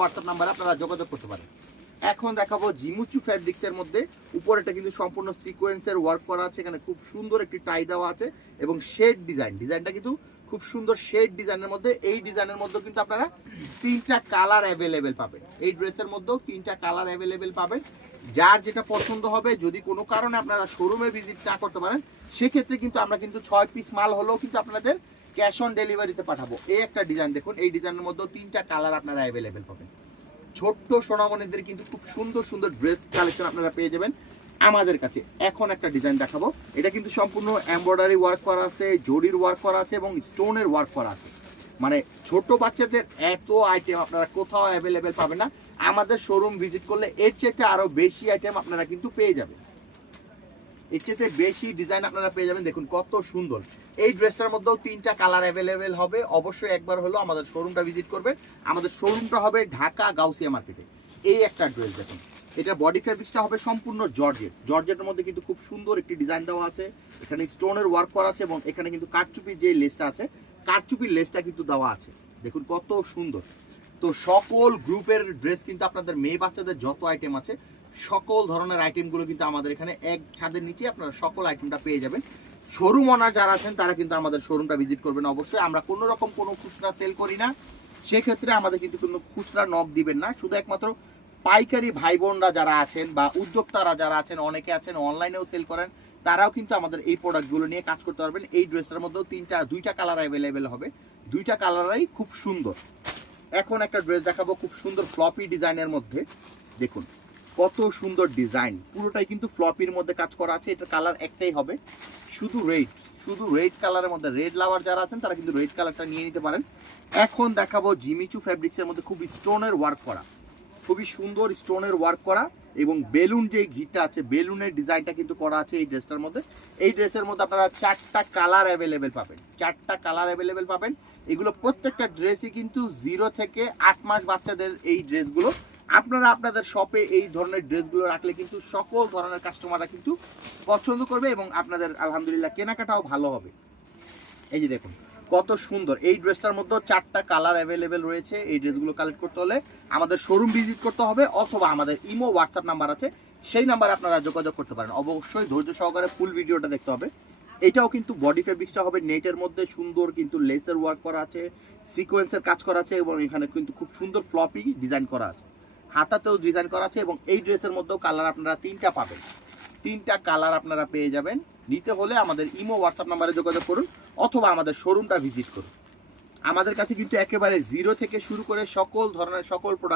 WhatsApp নাম্বারে আপনারা যোগাযোগ করতে পারেন। এখন দেখাবো জিমুচু ফ্যাব্রিক্সের মধ্যে উপরেটা কিন্তু সম্পূর্ণ সিকোয়েন্সের ওয়ার্ক করা আছে, এখানে খুব সুন্দর একটি টাই দেওয়া আছে এবং শেড ডিজাইনটা কিন্তু খুব সুন্দর শেড ডিজাইনের মধ্যে। এই ডিজাইনের মধ্যে কিন্তু আপনারা তিনটা কালার অ্যাভেলেবেল পাবেন। এই ড্রেসের মধ্যেও তিনটা কালার অ্যাভেলেবেল পাবেন। যার যেটা পছন্দ হবে, যদি কোনো কারণে আপনারা শোরুমে ভিজিট না করতে পারেন সেক্ষেত্রে কিন্তু আমরা কিন্তু 6 পিস মাল হলেও কিন্তু আপনাদের ক্যাশ অন ডেলিভারিতে পাঠাবো। এই একটা ডিজাইন দেখুন, এই ডিজাইনের মধ্যেও তিনটা কালার আপনারা অ্যাভেলেবেল পাবেন। ছোট্ট সোনামণিদের কিন্তু খুব সুন্দর সুন্দর ড্রেস কালেকশন আপনারা পেয়ে যাবেন আমাদের কাছে। এখন একটা ডিজাইন দেখাবো, এটা কিন্তু সম্পূর্ণ এমব্রয়ডারি ওয়ার্ক করা আছে, জরির ওয়ার্ক করা আছে এবং স্টোনের ওয়ার্ক করা আছে। মানে ছোট বাচ্চাদের এত আইটেম আপনারা কোথাও অ্যাভেলেবেল পাবেন না। আমাদের শোরুম ভিজিট করলে এর চেয়ে আরো বেশি আইটেম আপনারা কিন্তু পেয়ে যাবেন, এর চেয়ে বেশি ডিজাইন আপনারা পেয়ে যাবেন। দেখুন কত সুন্দর। এই ড্রেসটার মধ্যেও তিনটা কালার অ্যাভেলেবেল হবে। অবশ্যই একবার হলো আমাদের শোরুমটা ভিজিট করবেন। আমাদের শোরুমটা হবে ঢাকা গাউসিয়া মার্কেটে। এই একটা ড্রেস দেখুন, এটা বডি ফেব্রিক্সটা হবে সম্পূর্ণ জর্জেটের মধ্যে কিন্তু খুব সুন্দর একটি ডিজাইন দেওয়া আছে, এখানে স্টোনের ওয়ার্ক করা আছে এবং এখানে কিন্তু কারচুপির যে লেসটা আছে, কারচুপির লেসটা কিন্তু দেওয়া আছে। দেখুন কত সুন্দর। তো সকল গ্রুপের ড্রেস কিন্তু আপনাদের মেয়ে বাচ্চাদের যত আইটেম আছে সকল ধরনের আইটেমগুলো কিন্তু আমাদের এখানে এক ছাদের নিচে আপনারা সকল আইটেমটা পেয়ে যাবেন। শোরুম ওনার যারা আছেন তারা কিন্তু আমাদের শোরুমটা ভিজিট করবেন অবশ্যই। আমরা কোনো রকম কোনো খুচরা সেল করি না, সেক্ষেত্রে আমাদের কিন্তু কোনো খুচরা নক দিবেন না। শুধু একমাত্র পাইকারি ভাই বোনরা যারা আছেন বা উদ্যোক্তারা যারা আছেন, অনেকে আছেন অনলাইনেও সেল করেন, তারাও কিন্তু আমাদের এই প্রোডাক্টগুলো নিয়ে কাজ করতে পারবেন। এই ড্রেসের মধ্যেও দুইটা কালার অ্যাভেলেবেল হবে, দুইটা কালারই খুব সুন্দর। এখন একটা ড্রেস দেখাবো খুব সুন্দর ফ্লপি ডিজাইনের মধ্যে। দেখুন কত সুন্দর ডিজাইন, পুরোটাই কিন্তু ফ্লপির মধ্যে কাজ করা আছে। এটা কালার একটাই হবে, শুধু রেড কালারের মধ্যে। রেড লাভার যারা আছেন তারা কিন্তু রেড কালারটা নিয়ে নিতে পারেন। এখন দেখাবো জিমিচু ফ্যাব্রিক্সের মধ্যে খুবই স্টোনের ওয়ার্ক করা, খুবই সুন্দর স্টোনের ওয়ার্ক করা এবং বেলুন যে ঘিটা আছে, বেলুনের ডিজাইনটা কিন্তু করা আছে এই ড্রেসটার মধ্যে। এই ড্রেসের মধ্যে আপনারা চারটা কালার অ্যাভেলেবেল পাবেন। এগুলো প্রত্যেকটা ড্রেসই কিন্তু 0 থেকে 8 মাস বাচ্চাদের এই ড্রেসগুলো। আপনারা আপনাদের শপে এই ধরনের ড্রেসগুলো রাখলে কিন্তু সকল ধরনের কাস্টমাররা কিন্তু পছন্দ করবে এবং আপনাদের আলহামদুলিল্লাহ কেনাকাটাও ভালো হবে। এই যে দেখুন কত সুন্দর। এই ড্রেসটার মধ্যে 4টা কালার অ্যাভেলেবেল রয়েছে। এই ড্রেসগুলো কালেক্ট করতে হলে আমাদের শোরুম ভিজিট করতে হবে অথবা আমাদের ইমো হোয়াটসঅ্যাপ নাম্বার আছে, সেই নাম্বারে আপনারা যোগাযোগ করতে পারেন। অবশ্যই ধৈর্য সহকারে ফুল ভিডিওটা দেখতে হবে। এটাও কিন্তু বডি ফেব্রিক্সটা হবে নেটের মধ্যে, সুন্দর কিন্তু লেসের ওয়ার্ক করা আছে, সিকোয়েন্সের কাজ করা আছে এবং এখানে কিন্তু খুব সুন্দর ফ্লপি ডিজাইন করা আছে, হাতাতেও ডিজাইন করা আছে। এবং এই ড্রেসের মধ্যেও কালার আপনারা 3টা পাবেন, 3টা কালার আপনারা পেয়ে যাবেন। নিতে হলে আমাদের ইমো হোয়াটসঅ্যাপ নাম্বারে যোগাযোগ করুন অথবা আমাদের শোরুমটা ভিজিট করুন। আমাদের কাছে কিন্তু একেবারে 0 থেকে শুরু করে সকল ধরনের সকল প্রোডাক্ট